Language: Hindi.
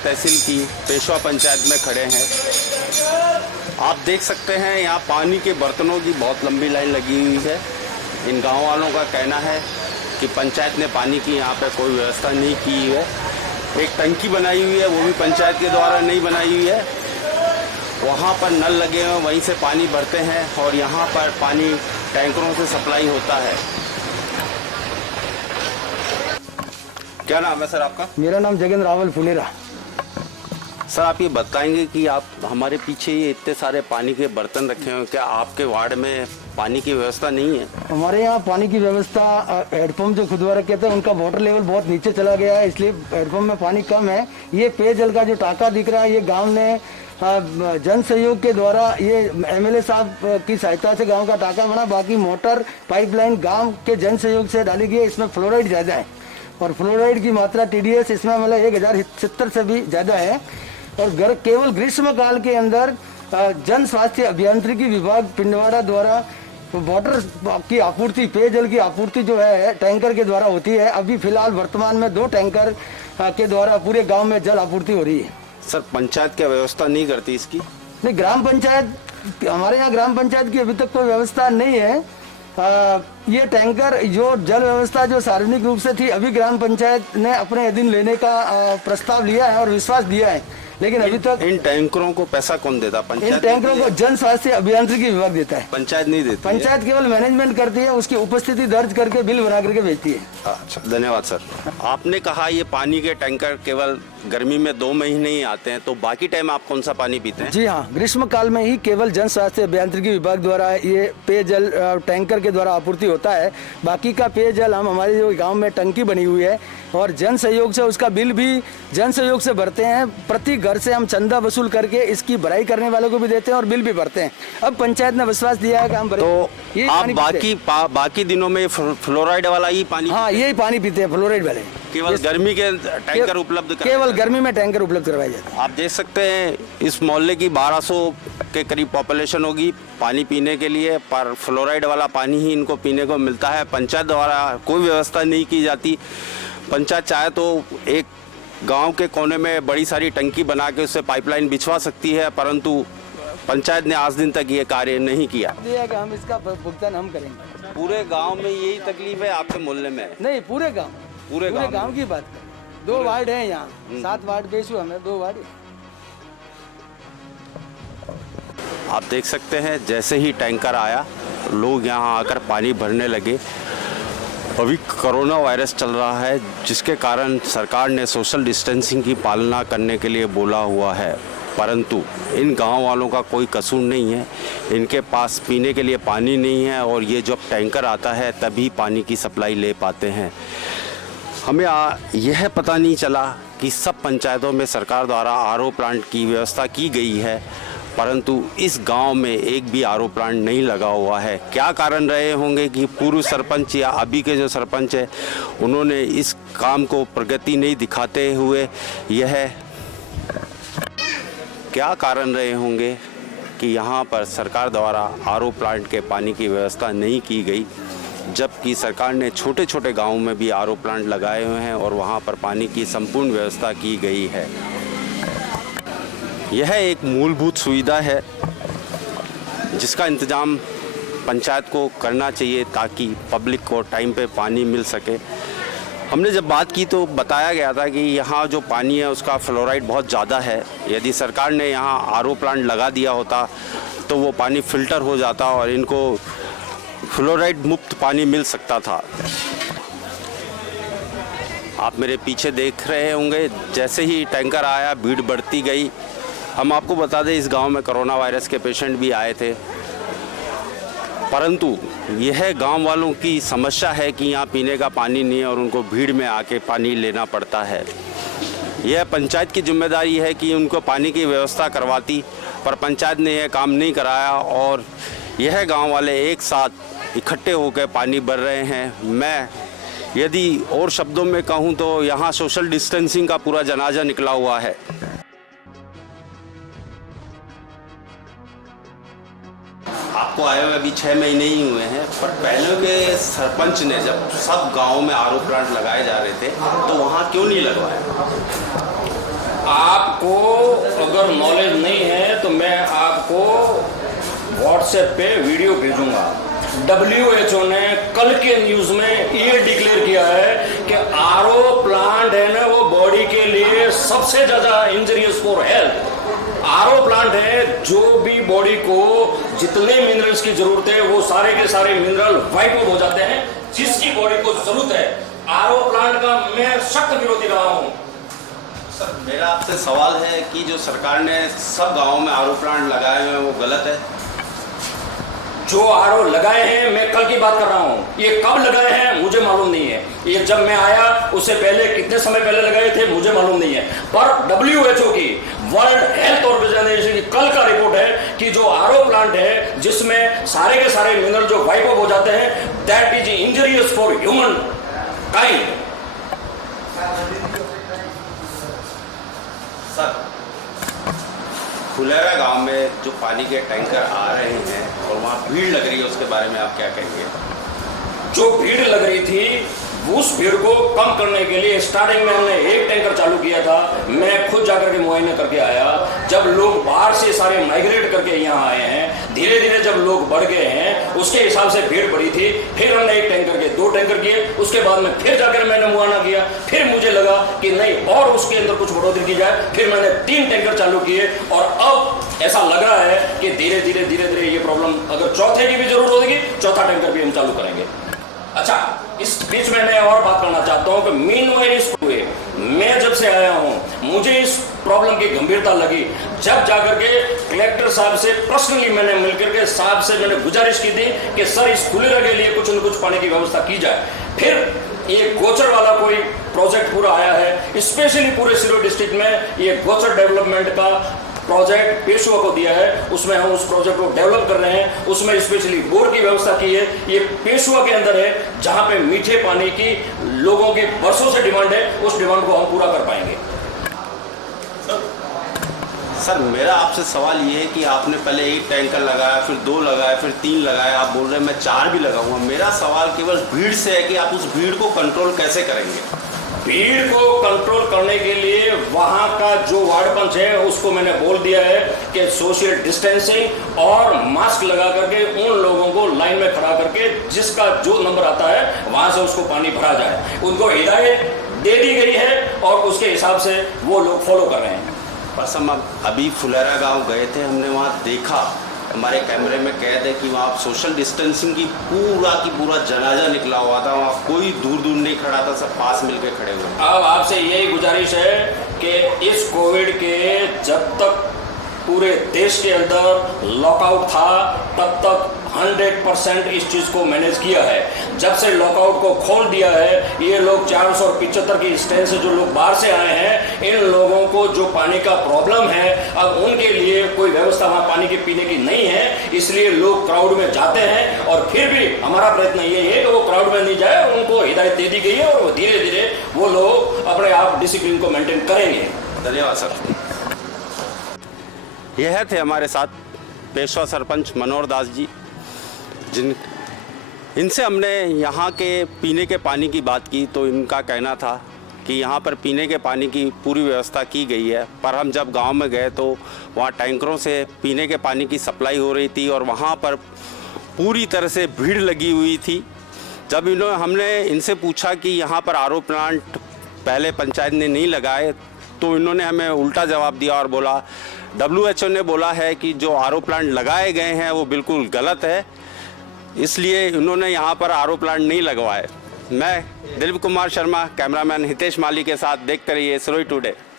तहसील की पेशवा पंचायत में खड़े हैं। आप देख सकते हैं यहाँ पानी के बर्तनों की बहुत लंबी लाइन लगी हुई है। इन गांव वालों का कहना है कि पंचायत ने पानी की यहाँ पे कोई व्यवस्था नहीं की है। एक टंकी बनाई हुई है, वो भी पंचायत के द्वारा नहीं बनाई हुई है। वहाँ पर नल लगे हैं, वहीं से पानी भरते हैं और यहाँ पर पानी टैंकरों से सप्लाई होता है। क्या नाम है सर आपका? मेरा नाम जगन रावल फुलेरा। सर आप ये बताएंगे कि आप हमारे पीछे ये इतने सारे पानी के बर्तन रखे हैं, क्या आपके वार्ड में पानी की व्यवस्था नहीं है? हमारे यहाँ पानी की व्यवस्था, हेडपम्प जो खुदवा रखे थे उनका वाटर लेवल बहुत नीचे चला गया है, इसलिए हेडपम्प में पानी कम है। ये पेयजल का जो टाका दिख रहा है, ये गांव ने जन सहयोग के द्वारा, ये एमएलए साहब की सहायता से गांव का टाका बना। बाकी मोटर पाइपलाइन गांव के जन सहयोग से डाली गई है। इसमें फ्लोराइड ज़्यादा है और फ्लोराइड की मात्रा TDS इसमें मतलब 1070 से भी ज़्यादा है। और केवल ग्रीष्म काल के अंदर जन स्वास्थ्य अभियांत्रिकी विभाग पिंडवाड़ा द्वारा वाटर की आपूर्ति, पेयजल की आपूर्ति जो है टैंकर के द्वारा होती है। अभी फिलहाल वर्तमान में 2 टैंकर के द्वारा पूरे गांव में जल आपूर्ति हो रही है। सर पंचायत क्या व्यवस्था नहीं करती इसकी? नहीं, ग्राम पंचायत, हमारे यहाँ ग्राम पंचायत की अभी तक कोई व्यवस्था नहीं है। ये टैंकर जो जल व्यवस्था जो सार्वजनिक रूप से थी, अभी ग्राम पंचायत ने अपने अधीन लेने का प्रस्ताव लिया है और विश्वास दिया है, लेकिन अभी तक इन टैंकरों को पैसा कौन देता? पंचायत। इन टैंकरों को जन स्वास्थ्य अभियांत्रिकी विभाग देता है, पंचायत नहीं देती। पंचायत केवल मैनेजमेंट करती है, उसकी उपस्थिति दर्ज करके बिल बना करके भेजती है। अच्छा, धन्यवाद सर। आपने कहा ये पानी के टैंकर केवल गर्मी में 2 महीने ही आते हैं, तो बाकी टाइम आप कौन सा पानी पीते हैं? जी हाँ, ग्रीष्म काल में ही केवल जन स्वास्थ्य अभियांत्रिकी विभाग द्वारा ये पेयजल टैंकर के द्वारा आपूर्ति होता है। बाकी का पेयजल हम हमारे जो गांव में टंकी बनी हुई है और जन सहयोग से उसका बिल भी जन सहयोग से भरते हैं। प्रति घर से हम चंदा वसूल करके इसकी भराई करने वालों को भी देते हैं और बिल भी भरते हैं। अब पंचायत ने विश्वास दिया है कि हम भरे। तो ये आप बाकी दिनों में फ्लोराइड वाला ही पानी? हाँ, यही पानी पीते हैं, फ्लोराइड वाले। केवल गर्मी के टैंकर उपलब्ध? केवल गर्मी में टैंकर उपलब्ध करवाए जाते हैं। आप देख सकते हैं इस मोहल्ले की 1200 के करीब पॉपुलेशन होगी पानी पीने के लिए, पर फ्लोराइड वाला पानी ही इनको पीने को मिलता है। पंचायत द्वारा कोई व्यवस्था नहीं की जाती। पंचायत चाहे तो एक गांव के कोने में बड़ी सारी टंकी बना के उससे पाइपलाइन बिछवा सकती है, परंतु पंचायत ने आज दिन तक ये कार्य नहीं किया। कि हम इसका भुगतान हम करेंगे। पूरे गांव में यही तकलीफ है आपके मोहल्ले में? नहीं, पूरे गांव, पूरे गांव की बात करें। 2 वार्ड है यहाँ, 7 वार्ड बेचू हमें, 2 वार्ड। आप देख सकते हैं जैसे ही टैंकर आया, लोग यहाँ आकर पानी भरने लगे। अभी कोरोना वायरस चल रहा है, जिसके कारण सरकार ने सोशल डिस्टेंसिंग की पालना करने के लिए बोला हुआ है, परंतु इन गांव वालों का कोई कसूर नहीं है। इनके पास पीने के लिए पानी नहीं है और ये जब टैंकर आता है तभी पानी की सप्लाई ले पाते हैं। हमें यह पता नहीं चला कि सब पंचायतों में सरकार द्वारा RO प्लांट की व्यवस्था की गई है, परंतु इस गांव में एक भी RO प्लांट नहीं लगा हुआ है। क्या कारण रहे होंगे कि पूर्व सरपंच या अभी के जो सरपंच है उन्होंने इस काम को प्रगति नहीं दिखाते हुए, यह क्या कारण रहे होंगे कि यहाँ पर सरकार द्वारा RO प्लांट के पानी की व्यवस्था नहीं की गई, जबकि सरकार ने छोटे छोटे गांवों में भी RO प्लांट लगाए हुए हैं और वहाँ पर पानी की संपूर्ण व्यवस्था की गई है। यह एक मूलभूत सुविधा है जिसका इंतज़ाम पंचायत को करना चाहिए ताकि पब्लिक को टाइम पे पानी मिल सके। हमने जब बात की तो बताया गया था कि यहाँ जो पानी है उसका फ्लोराइड बहुत ज़्यादा है। यदि सरकार ने यहाँ RO प्लांट लगा दिया होता तो वो पानी फ़िल्टर हो जाता और इनको फ्लोराइड मुक्त पानी मिल सकता था। आप मेरे पीछे देख रहे होंगे जैसे ही टैंकर आया भीड़ बढ़ती गई। हम आपको बता दें इस गांव में कोरोना वायरस के पेशेंट भी आए थे, परंतु यह गांव वालों की समस्या है कि यहाँ पीने का पानी नहीं है और उनको भीड़ में आके पानी लेना पड़ता है। यह पंचायत की जिम्मेदारी है कि उनको पानी की व्यवस्था करवाती, पर पंचायत ने यह काम नहीं कराया और यह गांव वाले एक साथ इकट्ठे होकर पानी भर रहे हैं। मैं यदि और शब्दों में कहूँ तो यहाँ सोशल डिस्टेंसिंग का पूरा जनाजा निकला हुआ है। आपको आए हुए अभी 6 महीने ही हुए हैं, पर पहले के सरपंच ने जब सब गांवों में RO प्लांट लगाए जा रहे थे तो वहाँ क्यों नहीं लगवाया? आपको अगर नॉलेज नहीं है तो मैं आपको व्हाट्सएप पे वीडियो भेजूंगा। WHO ने कल के न्यूज में ये डिक्लेयर किया है कि RO प्लांट है ना, वो बॉडी के लिए सबसे ज्यादा injurious for health. RO plant है जो भी बॉडी को जितने मिनरल्स की जरूरत है वो सारे के सारे मिनरल वाइप आउट हो जाते हैं। जिसकी बॉडी को जरूरत है RO प्लांट का मैं सख्त विरोधी रहा हूं। सर मेरा आपसे सवाल है कि जो सरकार ने सब गांवों में RO प्लांट लगाए हुए हैं वो गलत है? जो RO लगाए हैं, मैं कल की बात कर रहा हूं, ये कब लगाए हैं मुझे मालूम नहीं है। ये जब मैं आया उससे पहले कितने समय पहले लगाए थे मुझे मालूम नहीं है। पर WHO की, वर्ल्ड हेल्थ ऑर्गेनाइजेशन की कल का रिपोर्ट है कि जो RO प्लांट है जिसमें सारे के सारे मिनरल जो वाइप आउट हो जाते हैं, that is injurious for human kind. Sir Phulera गांव में जो पानी के टैंकर आ रहे हैं और वहाँ भीड़ लग रही है, उसके बारे में आप क्या कहेंगे? जो भीड़ लग रही थी उस भीड़ को कम करने के लिए स्टार्टिंग में हमने एक टैंकर चालू किया था। मैं खुद जाकर के मुआयना करके आया। जब लोग बाहर से सारे माइग्रेट करके यहाँ आए हैं, धीरे धीरे जब लोग बढ़ गए हैं उसके हिसाब से भीड़ बढ़ी थी। फिर हमने एक टैंकर के 2 टैंकर किए, उसके बाद में फिर जाकर मैंने मुआयना किया। फिर मुझे लगा कि नहीं और उसके अंदर कुछ बढ़ोतरी की जाए, फिर मैंने 3 टैंकर चालू किए। और अब ऐसा लग रहा है कि धीरे धीरे ये प्रॉब्लम, अगर चौथे की भी जरूरत होगी, चौथा टैंकर भी हम चालू करेंगे। अच्छा, इस बीच में मैं और बात करना चाहता हूं कि मीनवाइल इस हुए मैं जब से आया हूं मुझे इस प्रॉब्लम की गंभीरता लगी जब जाकर के कलेक्टर साहब से पर्सनली मैंने मिलकर के साहब से मैंने गुजारिश की थी कि सर इस फुलेरा के लिए कुछ न कुछ पानी की व्यवस्था की जाए। फिर ये गोचर वाला कोई प्रोजेक्ट पूरा आया है, स्पेशली पूरे सिरोही डिस्ट्रिक्ट में ये गोचर डेवलपमेंट का प्रोजेक्ट पेशवा को दिया है। उसमें हम उस प्रोजेक्ट को डेवलप कर रहे हैं। उसमें स्पेशली बोर की व्यवस्था की है। ये पेशवा के अंदर है जहां पे मीठे पानी की लोगों की बरसों से डिमांड है, उस डिमांड को हम पूरा कर पाएंगे। सर मेरा आपसे सवाल ये है कि आपने पहले 1 टैंकर लगाया, फिर 2 लगाया, फिर 3 लगाया, आप बोल रहे हैं मैं 4 भी लगाऊंगा। मेरा सवाल केवल भीड़ से है कि आप उस भीड़ को कंट्रोल कैसे करेंगे? भीड़ को कंट्रोल करने के लिए वहां का जो वार्ड पंच है उसको मैंने बोल दिया है कि सोशल डिस्टेंसिंग और मास्क लगा करके उन लोगों को लाइन में खड़ा करके जिसका जो नंबर आता है वहां से उसको पानी भरा जाए। उनको हिदायत दे दी गई है और उसके हिसाब से वो लोग फॉलो कर रहे हैं। बस हम अभी फुलेरा गांव गए थे, हमने वहाँ देखा, हमारे कैमरे में कैद है कि वहाँ सोशल डिस्टेंसिंग की पूरा जनाजा निकला हुआ था। वहाँ कोई दूर नहीं खड़ा था, सब पास मिलके खड़े हुए। अब आपसे यही गुजारिश है कि इस कोविड के जब तक पूरे देश के अंदर लॉकआउट था तब तक 100% इस चीज को मैनेज किया है। जब से लॉकआउट को खोल दिया है, ये लोग 475 की स्टैंड से जो लोग बाहर से आए हैं, इन लोगों को जो पानी का प्रॉब्लम है अब उनके लिए कोई व्यवस्था वहां पानी के पीने की नहीं है, इसलिए लोग क्राउड में जाते हैं। और फिर भी हमारा प्रयत्न ये है कि वो क्राउड में नहीं जाए, उनको हिदायत दे दी गई है और धीरे धीरे वो लोग अपने आप डिसिप्लिन को मेंटेन करेंगे। धन्यवाद सर। यह थे हमारे साथ पेशवा सरपंच मनोहर दास जी, इनसे हमने यहाँ के पीने के पानी की बात की तो इनका कहना था कि यहाँ पर पीने के पानी की पूरी व्यवस्था की गई है। पर हम जब गांव में गए तो वहाँ टैंकरों से पीने के पानी की सप्लाई हो रही थी और वहाँ पर पूरी तरह से भीड़ लगी हुई थी। जब हमने इनसे पूछा कि यहाँ पर RO प्लांट पहले पंचायत ने नहीं लगाए तो इन्होंने हमें उल्टा जवाब दिया और बोला WHO ने बोला है कि जो RO प्लांट लगाए गए हैं वो बिल्कुल गलत है, इसलिए इन्होंने यहाँ पर RO प्लांट नहीं लगवाए। मैं दिलीप कुमार शर्मा, कैमरामैन हितेश माली के साथ देखते रहिए सिरोही टुडे।